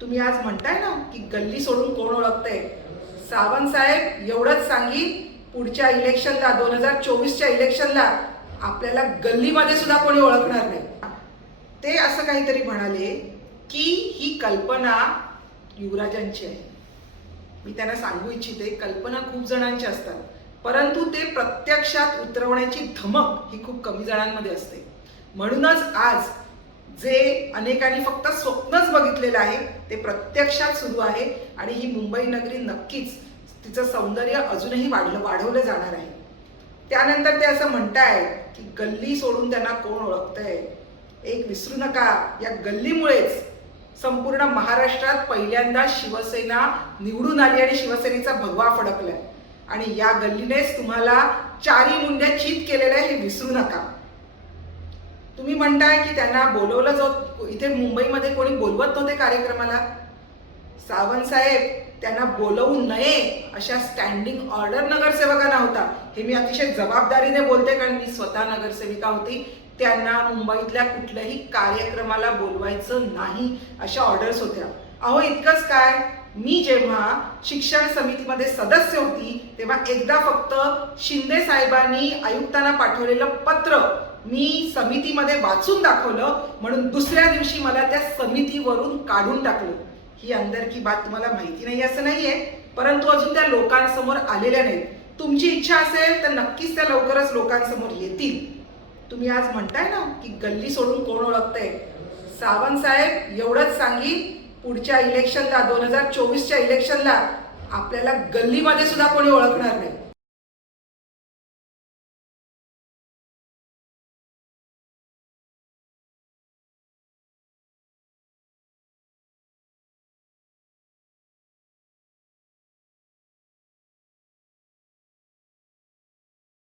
तुम्ही आज म्हणताय ना की गल्ली सोडून कोण ओळखतंय? सावंत साहेब एवढंच सांगी पुढच्या इलेक्शनला दोन हजार चोवीसच्या इलेक्शनला आपल्याला गल्लीमध्ये सुद्धा कोणी ओळखणार नाही. ते असं काहीतरी म्हणाले की ही कल्पना युवराजांची आहे. मी त्यांना सांगू इच्छिते कल्पना खूप जणांची असतात. परंतु ते प्रत्यक्षात उतरवण्याची धमक ही खूप कमी जणांमध्ये असते. म्हणूनच आज जे अनेकांनी फक्त स्वप्नच बघितलेलं आहे ते प्रत्यक्षात सुरू आहे आणि ही मुंबई नगरी नक्कीच तिचं सौंदर्य अजूनही वाढलं वाढवलं जाणार आहे. त्यानंतर ते असं म्हणताय की गल्ली सोडून त्यांना कोण ओळखतंय? एक विसरू नका या गल्लीमुळेच संपूर्ण महाराष्ट्रात पहिल्यांदा शिवसेना निवडून आली आणि शिवसेनेचा भगवा फडकलाय. आणि या गल्लीनेच तुम्हाला चारी मुंड्या चित केलेलं आहे हे विसरू नका. तुम्ही म्हणताय की त्यांना बोलवलं जात इथे मुंबईमध्ये कोणी बोलवत नव्हते कार्यक्रमाला. सावंत साहेब त्यांना बोलवू नये अशा स्टँडिंग ऑर्डर नगरसेवकांना होता. हे मी अतिशय जबाबदारीने बोलते कारण मी स्वतः नगरसेविका होती. त्यांना मुंबईतल्या कुठल्याही कार्यक्रमाला बोलवायचं नाही अशा ऑर्डर्स होत्या. अहो इतकंच काय? मी जेव्हा शिक्षण समितीमध्ये सदस्य होती तेव्हा एकदा फक्त शिंदे साहेबांनी आयुक्तांना पाठवलेलं पत्र मी समितीमध्ये वाचून दाखवलं म्हणून दुसऱ्या दिवशी मला त्या समितीवरून काढून टाकलं. ही अंदर की बात तुम्हाला माहिती नाही असं नाहीये परंतु अजून त्या लोकांसमोर आलेल्या नाहीत. तुमची इच्छा असेल तर नक्कीच त्या लवकरच लोकांसमोर येतील. तुम्ही आज म्हणताय ना की गल्ली सोडून कोण ओळखतंय? सावंत साहेब एवढंच सांगी पुढच्या इलेक्शनला दोन हजार चोवीसच्या इलेक्शनला आपल्याला गल्लीमध्ये सुद्धा कोणी ओळखणार नाही.